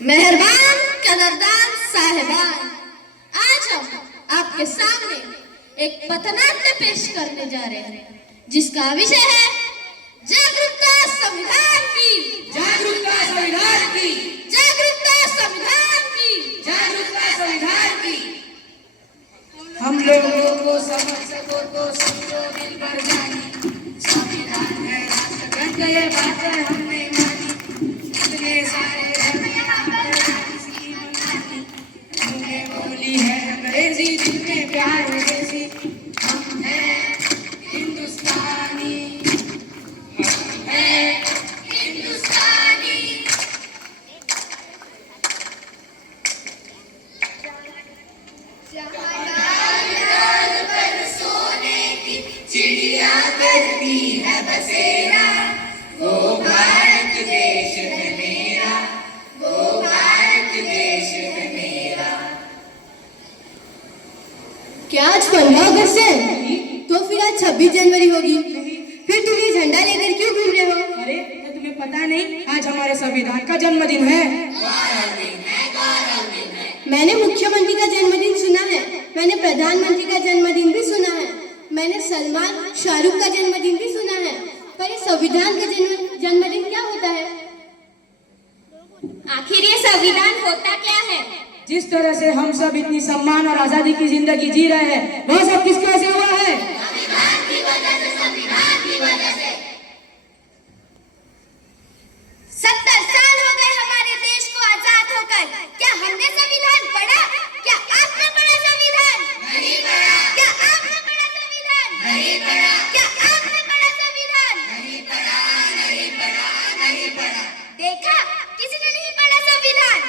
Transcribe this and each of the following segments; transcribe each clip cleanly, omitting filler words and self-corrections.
मेहरबान कदरदान साहिबान, आज हम आपके सामने एक पथनाट्य पेश करने जा रहे हैं जिसका विषय है जागरूकता संविधान की, जागरूकता संविधान की, जागरूकता संविधान की, जागरूकता संविधान की। हम लोगों को समझ सको तो समझो दिल भर जानी, संविधान है राष्ट्रगत ये बातें हमने मानी, इतने सारे बोली है अंग्रेजी दिल में प्यार जैसी, हम हैं हिंदुस्तानी, हम हैं हिंदुस्तानी। चांद पर सोने की चिड़िया करती है बसेरा, वो भारत देश है मेरा, वो भारत देश है मेरा। क्या आज 15 अगस्त है? तो फिर आज 26 जनवरी होगी। फिर तुम ये झंडा लेकर क्यों घूम रहे हो? अरे तो तुम्हें पता नहीं आज हमारे संविधान का जन्मदिन है। मैंने मुख्यमंत्री का जन्मदिन सुना है, मैंने प्रधानमंत्री का जन्मदिन भी सुना है, मैंने सलमान शाहरुख का जन्मदिन भी सुना है, पर ये संविधान का जन्मदिन क्या होता है? आखिर ये संविधान होता क्या है? जिस तरह से हम सब इतनी सम्मान और आजादी की जिंदगी जी रहे हैं, वो सब किसकी वजह से हुआ है? संविधान की वजह से, संविधान की वजह से। 70 साल हो गए हमारे देश को आजाद होकर, क्या हमने संविधान पढ़ा? क्या आपने पढ़ा संविधान? नहीं पढ़ा। क्या आपने पढ़ा संविधान? नहीं पढ़ा। क्या आपने पढ़ा संविधान? नहीं पढ़ा, नहीं पढ़ा, नहीं पढ़ा। देखा, किसी ने नहीं पढ़ा संविधान।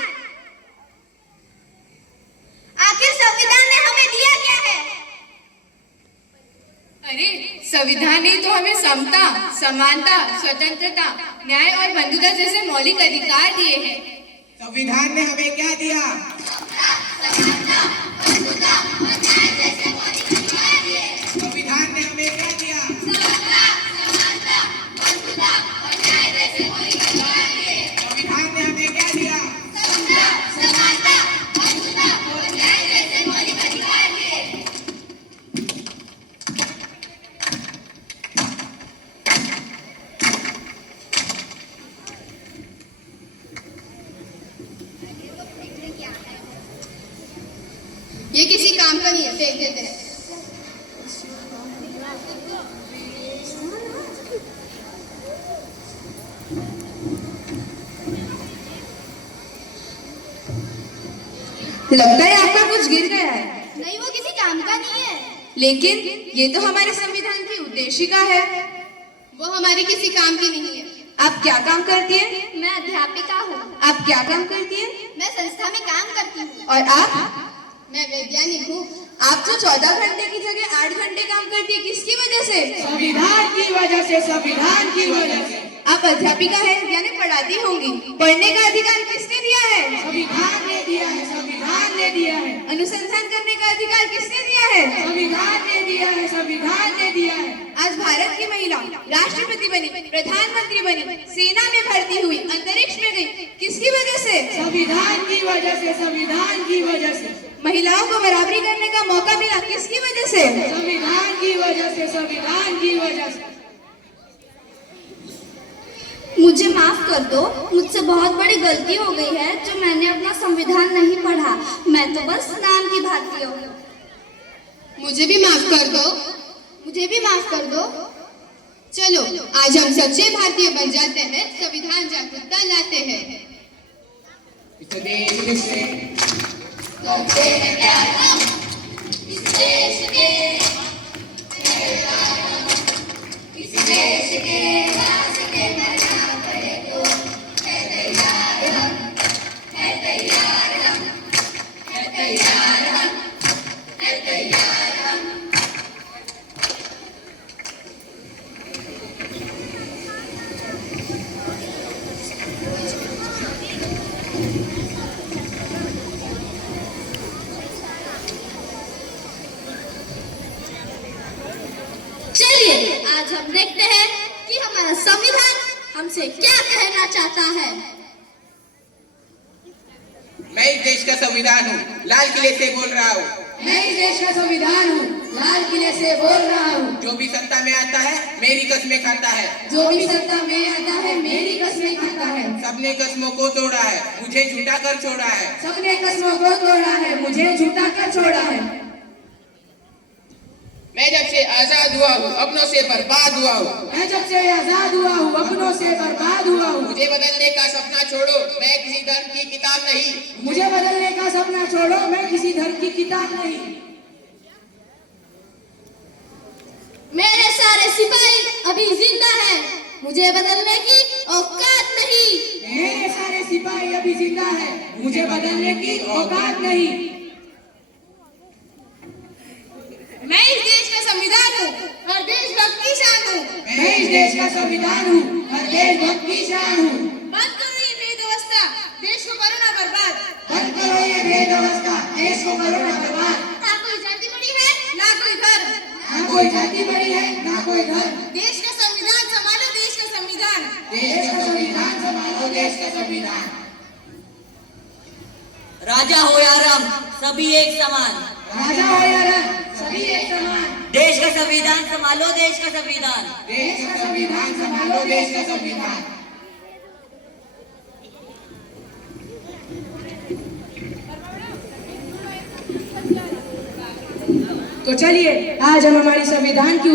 आखिर संविधान ने हमें दिया क्या है? अरे संविधान ने तो हमें समता, समानता, स्वतंत्रता, न्याय और बंधुता जैसे मौलिक अधिकार दिए हैं। संविधान ने हमें क्या दिया? संविधान ने हमें क्या दिया? संविधान ने हमें क्या दिया? ये किसी काम का नहीं है, फेंक देते हैं। लगता है आपका कुछ गिर गया है। नहीं, वो किसी काम का नहीं है। लेकिन ये तो हमारे संविधान की उद्देशिका है। वो हमारी किसी काम की नहीं है। आप क्या काम करती हैं? मैं अध्यापिका हूँ। आप क्या काम करती हैं? मैं संस्था में काम करती हूँ। और आप? मैं वैज्ञानिक हूँ। आप जो 14 घंटे की जगह 8 घंटे काम करती है, किसकी वजह से? संविधान की वजह से, संविधान की वजह से। आप अध्यापिका है, यानी पढ़ाती होंगी। पढ़ने का अधिकार किसने दिया है? संविधान ने दिया है, संविधान ने दिया है। अनुसंधान करने का अधिकार किसने दिया है? संविधान ने दिया है, संविधान ने दिया है। आज भारत की महिला राष्ट्रपति बनी, प्रधानमंत्री बनी, सेना में भर्ती हुई, अंतरिक्ष में गई, किसकी वजह से? संविधान की वजह से, संविधान की वजह से। महिलाओं को बराबरी करने का मौका मिला, किसकी वजह से? संविधान की वजह से, संविधान की वजह से। मुझे माफ कर दो, मुझसे बहुत बड़ी गलती हो गई है जो मैंने अपना संविधान नहीं पढ़ा। मैं तो बस नाम की भारतीय हूँ। मुझे भी माफ कर दो। मुझे भी माफ कर दो। चलो आज हम सच्चे भारतीय बन जाते हैं, संविधान जागरूकता लाते हैं। इस देश से करते हैं प्यार हम, इस देश के, इस देश के राज के संविधान हमसे क्या कहना चाहता है? मैं इस देश का संविधान हूँ, लाल किले से बोल रहा हूँ। मैं इस देश का संविधान हूँ, लाल किले से बोल रहा हूँ। जो भी सत्ता में आता है मेरी कस्में खाता है। जो भी सत्ता में आता है मेरी कस्में खाता है। सबने कस्मों को तोड़ा है, मुझे झूठा कर छोड़ा है। सबने कस्मों को तोड़ा है, मुझे झूठा कर छोड़ा है। मैं जब से आजाद हुआ हूँ अपनों से बर्बाद हुआ हूँ। मैं जब से आजाद हुआ हूँ अपनों से बर्बाद हुआ हूँ। मुझे बदलने का सपना छोड़ो, मैं किसी धर्म की किताब नहीं। मुझे बदलने का सपना छोड़ो, मैं किसी धर्म की किताब नहीं। मेरे सारे सिपाही अभी जिंदा हैं, मुझे बदलने की औकात नहीं। मेरे सारे सिपाही अभी जिंदा है, मुझे बदलने की औकात नहीं। मैं इस देश का संविधान हूँ और देशभक्त की शान हूँ। मैं इस देश का संविधान हूँ और देशभक्त की शान हूँ। बंद करो ये भेदव्यवस्था, देश को करो ना बर्बाद। बंद करो ये भेदव्यवस्था, देश को करो ना बर्बाद। ना कोई जाति बड़ी है, ना कोई धर्म, ना कोई जाति बड़ी है, ना कोई धर्म। देश का संविधान संभालो, देश का संविधान। देश का संविधान संभालो, देश का संविधान। राजा हो या रंग सभी एक समान, राजा हो या रंग सभी एक समान। देश का संविधान संभालो, देश का संविधान। देश का संविधान संभालो, देश का संविधान। तो चलिए आज हम हमारी संविधान की